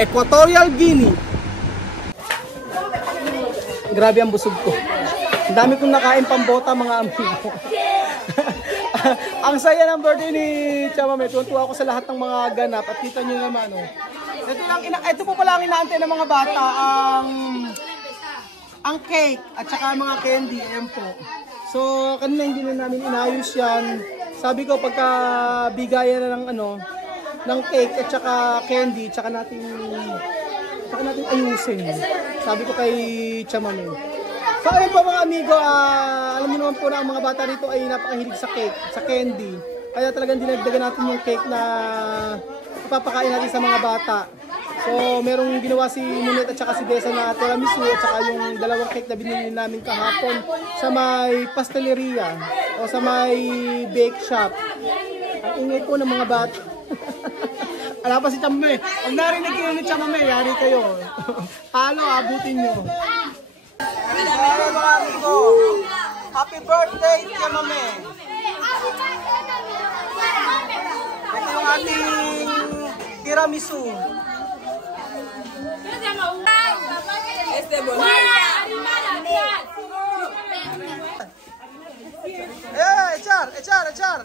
Equatorial Guinea. Grabe ang busog ko. Ang dami kong nakain pambota mga amigo. Ang saya ng birthday ni Chamame. Tuwan-tuwa ako sa lahat ng mga ganap. At kita nyo naman, oh. Ito po pala ang inaantay ng mga bata. Ang cake at saka mga candy. Ayan po. So, kanina hindi na namin inayos yan. Sabi ko, pagka bigayan na ng cake at saka candy, tsaka natin ayusin. Sabi ko kay Chamame. So ayun po mga amigo, alam niyo naman po na ang mga bata rito ay napakahilig sa cake, sa candy. Kaya talagang dinagdagan natin yung cake na ipapakain natin sa mga bata. So merong ginawa si Munet at saka si Desa na tiramisu at saka yung dalawang cake na binili namin kahapon sa may pasteleria o sa may bake shop. Ang ingay po ng mga bata. Ala pa si Chamame. Pag narinig kayo ni Chamame, yari kayo. Paano abutin nyo? Hello mga amigo. Happy birthday, Chamame. Ito yung ating tiramisu. Echar.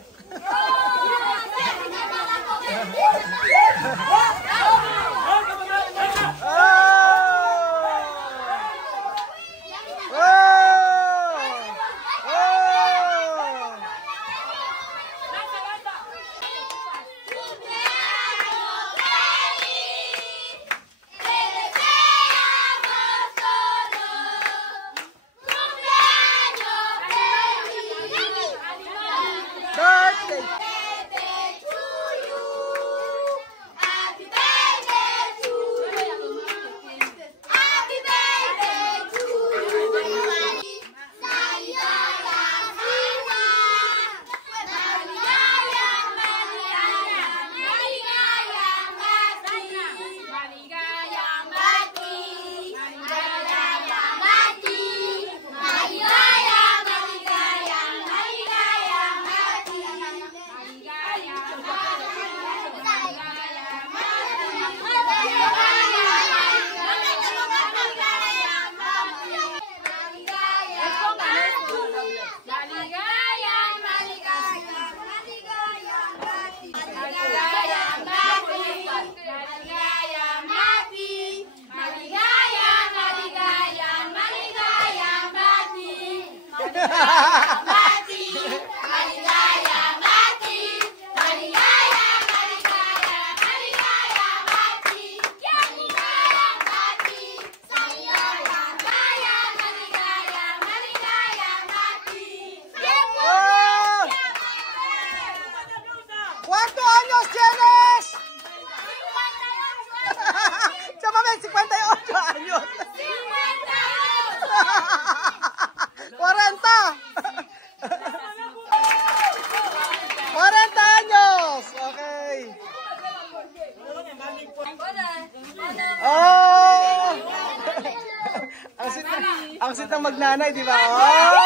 ¿Cuántos años tienes? 58 años. 40. 40 años. Okay. Oh! Ang sitang magnanay, di ba? Oh!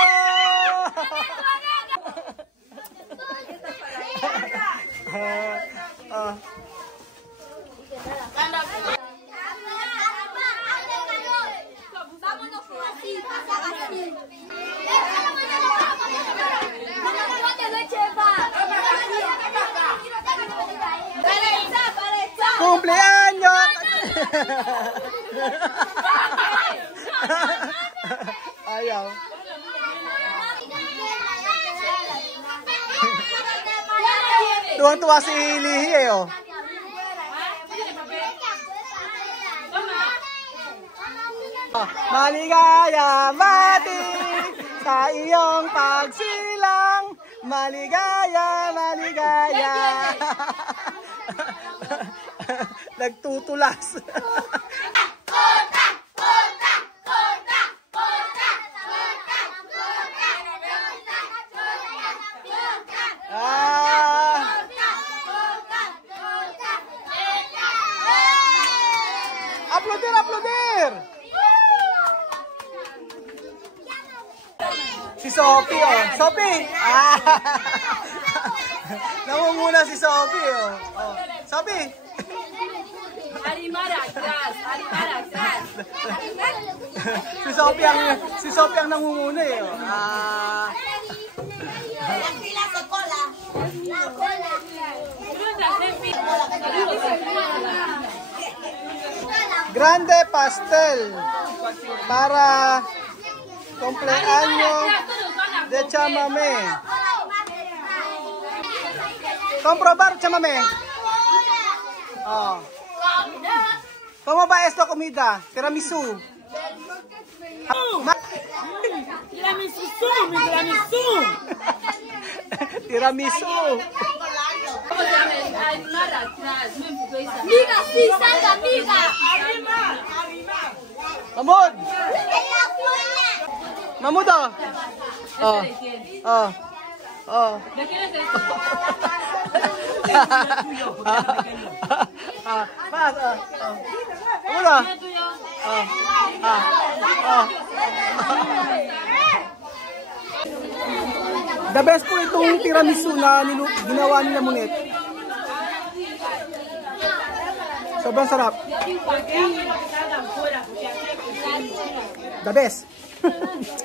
Cumpleaños. Ayaw. Tuwang-tuwa si Lihi eh, oh. Maligaya mati sa iyong pagsilang. Maligaya, maligaya. Nagtutulas. Applaudir, applaudir. Si Sophie, oh. Sophie! Nangunguna si Sophie, oh. Sophie! Arimara atrás, Arimara atrás. Si Sophie ang nangunguna eh. Grande pastel para cumpleaños de chamame. Comprobar chamame. Oh. ¿Cómo va esto comida? Tiramisu. Tiramisu. Miga, sí, salga, miga. Mahmud. Mahmud oh. Oh. Oh. Oh. ¿De quién es esto? Mas, Mahmud oh. ¿Es tuyo? The best po itong tiramisu na ginawa nila Munit. Sobrang sarap. The best.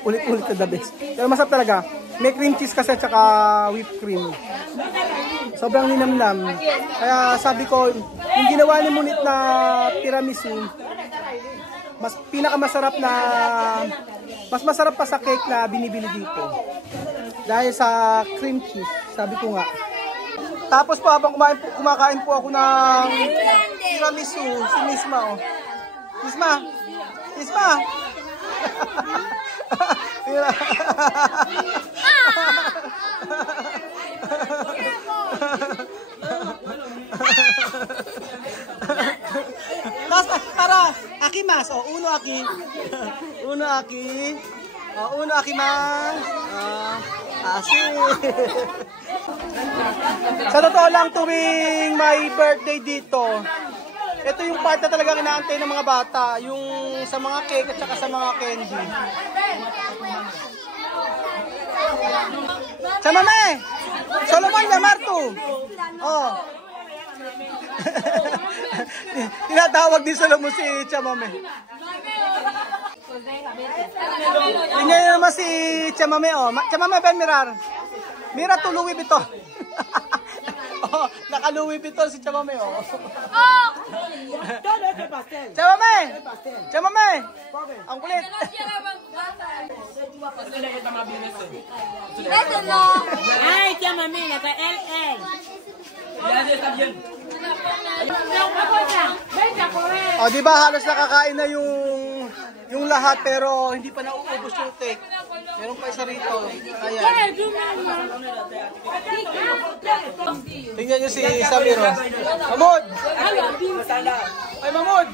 Ulit-ulit na the best. Pero masarap talaga. May cream cheese kasi at saka whipped cream. Sobrang linamnam. Kaya sabi ko, yung ginawa ni Munit na tiramisu, pinakamasarap na, mas masarap pa sa cake na binibili dito. Dahil sa cream cheese, sabi ko nga. Tapos po habang kumakain po ako ng tiramisu, si Misma oh. Misma! Misma! Tapos para aki mas, oh, uno aki. Uno aki. Oh, uno aki mas. Asi. Sa totoo lang tuwing may birthday dito, ito yung part na talagang inaantay ng mga bata, yung sa mga cake at saka sa mga candy. Chamame! Solomon Yamarto! Oh. Tinatawag din Solomon si Chamame. Tingnan nyo naman si Chamame oh. Chamame Ben Mirar. Mira to Louis Vuitton. Oh, naka-Louis Vuitton si Chamame oh. Chamame! Chamame! Ang kulit! Eso no. Ay, Chamame, naka-LL. Oh, di ba halos nakakain na yung lahat pero hindi pa nauubos yung cake. Meron pa isa rito. Ayan. Tingnan nyo si Samir. Mahmud! Ay, Mahmud!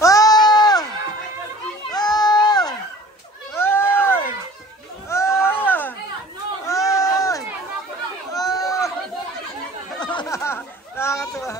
Ah! Ah! Ay! Ah! Ay! Ah! Nakakatuwa.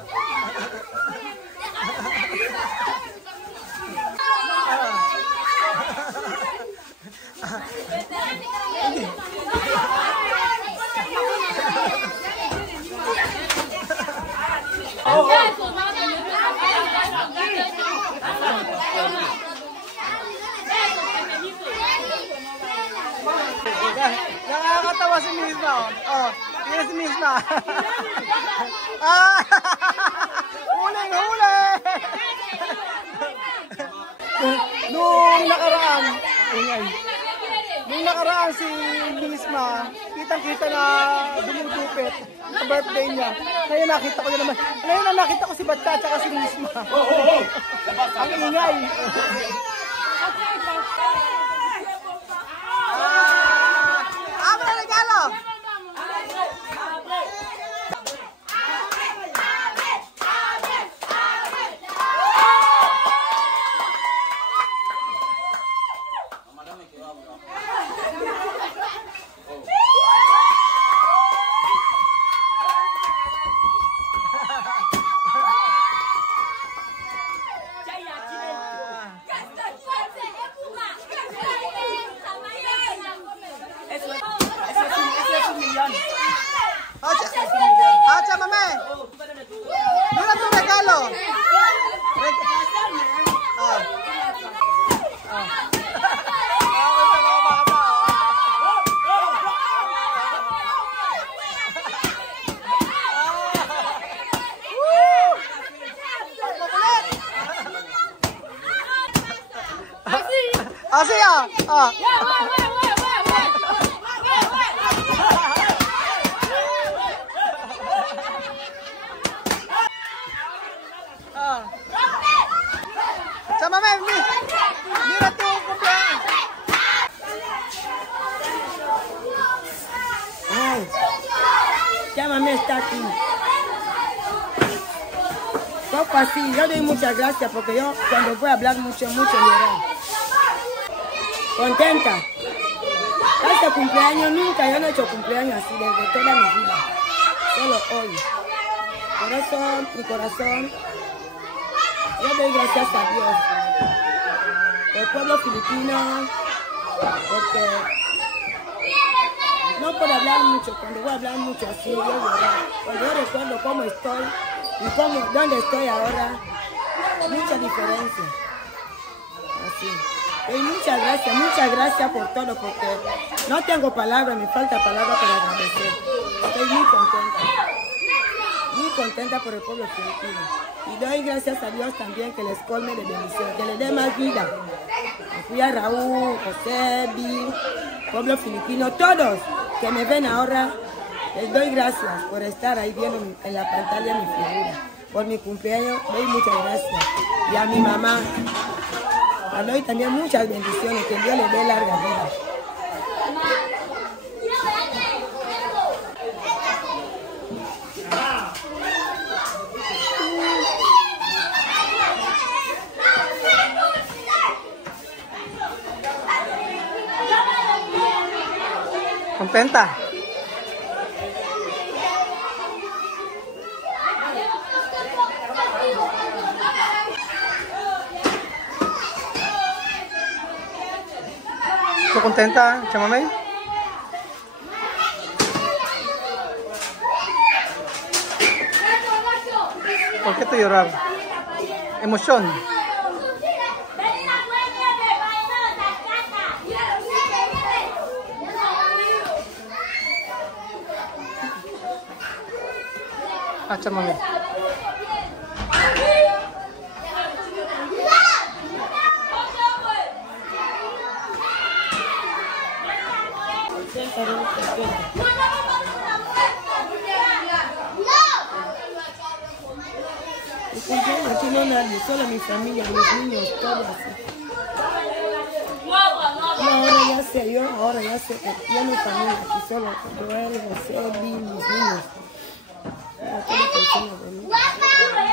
Nakakatawa si Misma. Oh, tingnan si Misma. Ah! Huli! Nung nakaraan si Misma, kitang-kita na dumudupit sa birthday niya. Ngayon nakita ko na naman. Ngayon na nakita ko si Batcha at si Misma. Ang ingay. Abre regalo! Kasi ah. Ah. Ah. Sama men, mira tu cumpleaños. Ay, llámame, está aquí. Poco así, yo doy muchas gracias porque yo cuando voy a hablar mucho llorar. Contenta. Este cumpleaños nunca, yo no he hecho cumpleaños así desde toda mi vida. Solo hoy. Por eso mi corazón, yo doy gracias a Dios. Por el pueblo filipino, porque no por hablar mucho, cuando voy a hablar mucho así, yo llorar. Cuando yo recuerdo cómo estoy y dónde estoy ahora, mucha diferencia. Así. Y muchas gracias por todo, porque no tengo palabras, me falta palabras para agradecer. Estoy muy contenta por el pueblo filipino. Y doy gracias a Dios también que les colme de bendición, que les dé más vida. Fui a Raúl, José, Bill, pueblo filipino, todos que me ven ahora, les doy gracias por estar ahí viendo en la pantalla mi figura. Por mi cumpleaños, doy muchas gracias. Y a mi mamá, le doy también muchas bendiciones, que Dios le dé larga vida. Contenta. ¿Estás contenta, chamamé? ¿Por qué te llorar? Emoción. Ah, chamamé. Aquí no nadie, solo mi familia, mis niños, todos así. No, ahora ya sé, ya mi familia, aquí solo Joel, José, Bill, mis niños.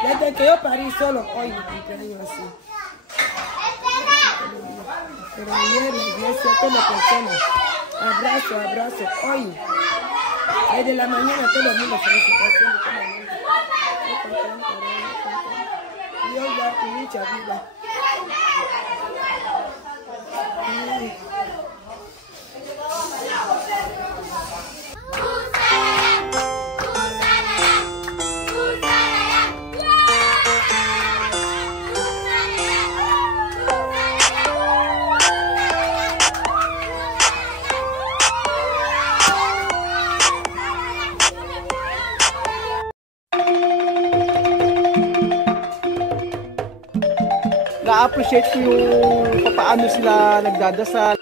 Desde que yo parí solo hoy mi cumpleaños así. Pero ayer en la iglesia todas las personas, abrazo, hoy. Desde la mañana todo el mundo felicitaciones, todo el mundo. Dios da mucha vida. Na-appreciate ko yung paano sila nagdadasal.